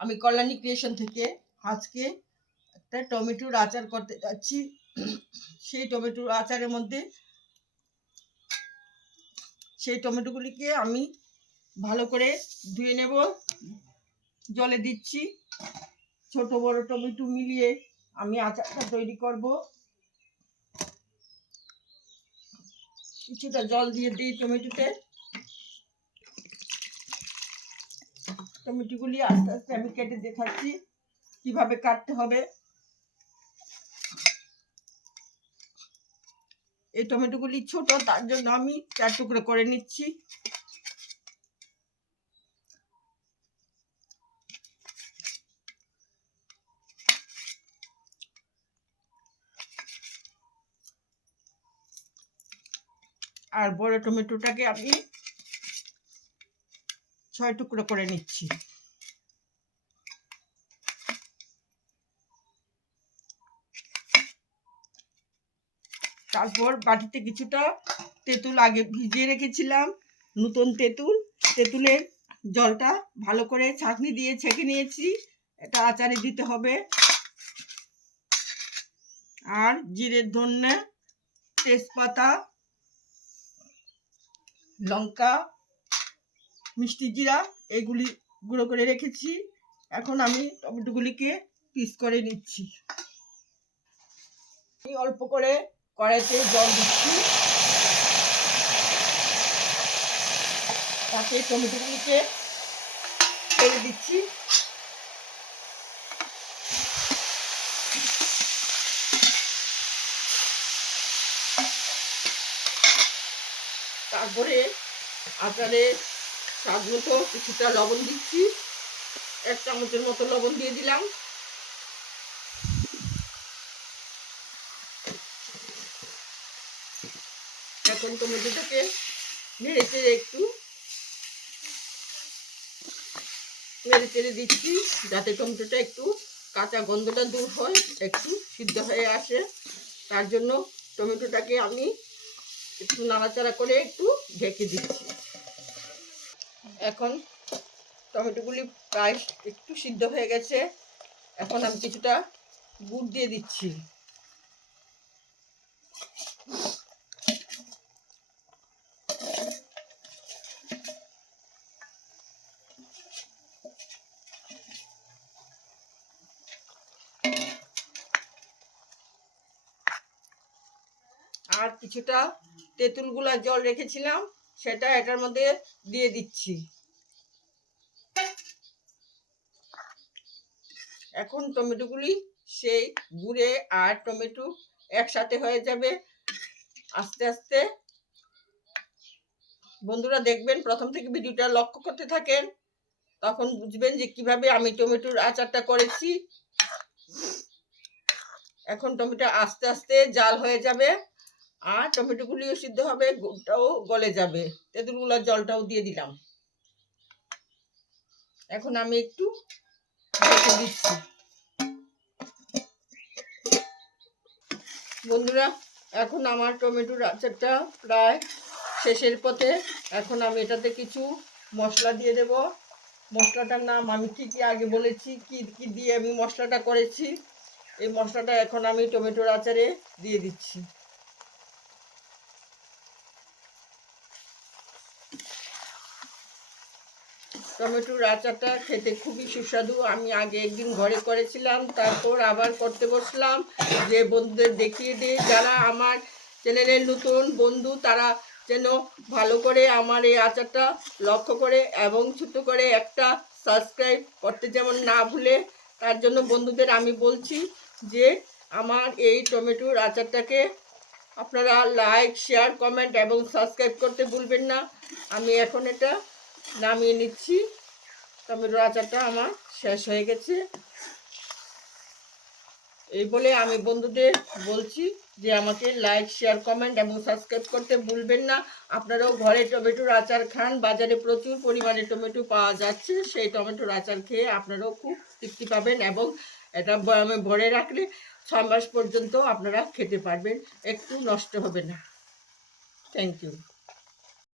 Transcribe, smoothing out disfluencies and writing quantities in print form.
আমি কল্যাণী ক্রিয়েশন থেকে আজকে একটা টমেটোর আচার করতে যাচ্ছি। সেই টমেটোর আচারের মধ্যে সেই টমেটোগুলিকে আমি ভালো করে ধুয়ে নেব। জলে দিচ্ছি। ছোট বড় টমেটো মিলিয়ে আমি আচারটা তৈরি করব। কিছুটা জল দিয়ে দিই টমেটোতে। টমেটোগুলি আস্তে আস্তে আমি কেটে দেখাচ্ছি কিভাবে কাটতে হবে। এই টমেটোগুলি ছোট, তার জন্য আমি 4 টুকরো করে নিচ্ছি। আর বড় টমেটোটাকে আমি 6 টুকরো করে নিচ্ছি। তারপর বাটিতে কিছুটা তেঁতুল আগে ভিজিয়ে রেখেছিলাম, নতুন তেঁতুলের জলটা ভালো করে ছাঁকনি দিয়ে ছেঁকে নিয়েছি। এটা আচারে দিতে হবে। আর জিরে, ধনে, তেজপাতা, লঙ্কা, মিষ্টি জিরা এগুলি গুঁড়ো করে রেখেছি। এখন আমি টমেটোগুলিকে পিস করে নিচ্ছি। আমি অল্প করে কড়াইতে জল দিচ্ছি, তাতে টমেটোগুলিকে ফেলে দিচ্ছি। তারপরে আচারে স্বাদ মতো কিছুটা লবণ দিচ্ছি। 1 চামচের মতো লবণ দিয়ে দিলাম। এখন টমেটোটাকে নেড়ে চেড়ে দিচ্ছি, যাতে টমেটোটা একটু কাঁচা গন্ধটা দূর হয়, একটু সিদ্ধ হয়ে আসে। তার জন্য টমেটোটাকে আমি একটু নাড়াচাড়া করে একটু ঢেকে দিচ্ছি। এখন টমেটোগুলি প্রায় একটু সিদ্ধ হয়ে গেছে। এখন আমি কিছুটা গুড় দিয়ে দিচ্ছি। আর কিছুটা তেঁতুল গুলা জল রেখেছিলাম, সেটা এটার মধ্যে দিয়ে দিচ্ছি। এখন টমেটোগুলি সেই গুড়ে আর টমেটো একসাথে হয়ে যাবে আস্তে আস্তে। বন্ধুরা দেখবেন, প্রথম থেকে ভিডিওটা লক্ষ্য করতে থাকেন, তখন বুঝবেন যে কিভাবে আমি টমেটোর আচারটা করেছি। এখন টমেটো আস্তে আস্তে জাল হয়ে যাবে, আর টমেটোগুলিও সিদ্ধ হবে, গুড়টাও গলে যাবে। তেঁতুলগুলোর জলটাও দিয়ে দিলাম। এখন আমি একটু ঢেকে দিচ্ছি। বন্ধুরা, এখন আমার টমেটোর আচারটা প্রায় শেষের পথে। এখন আমি এটাতে কিছু মশলা দিয়ে দেব। মশলাটার নাম আমি ঠিকই আগে বলেছি কি কি দিয়ে আমি মশলাটা করেছি। এই মশলাটা এখন আমি টমেটোর আচারে দিয়ে দিচ্ছি। টমেটোর আচারটা খেতে খুবই সুস্বাদু। আমি আগে একদিন ঘরে করেছিলাম, তারপর আবার করতে বসলাম যে বন্ধুদের দেখিয়ে দিই। যারা আমার চ্যানেলের নতুন বন্ধু, তারা যেন ভালো করে আমার এই আচারটা লক্ষ্য করে এবং ছোট করে একটা সাবস্ক্রাইব করতে যেমন না ভুলে। তার জন্য বন্ধুদের আমি বলছি যে আমার এই টমেটোর আচারটাকে আপনারা লাইক, শেয়ার, কমেন্ট এবং সাবস্ক্রাইব করতে ভুলবেন না। আমি এখন এটা নামিয়ে নিচ্ছি। টমেটোর আচারটা আমার শেষ হয়ে গেছে। এই বলে আমি বন্ধুদের বলছি যে আমাকে লাইক, শেয়ার, কমেন্ট এবং সাবস্ক্রাইব করতে ভুলবেন না। আপনারাও ঘরে টমেটোর আচার খান। বাজারে প্রচুর পরিমাণে টমেটো পাওয়া যাচ্ছে। সেই টমেটোর আচার খেয়ে আপনারাও খুব তৃপ্তি পাবেন এবং এটা বয়ামে ভরে রাখলে 6 মাস পর্যন্ত আপনারা খেতে পারবেন, একটু নষ্ট হবে না। Thank you.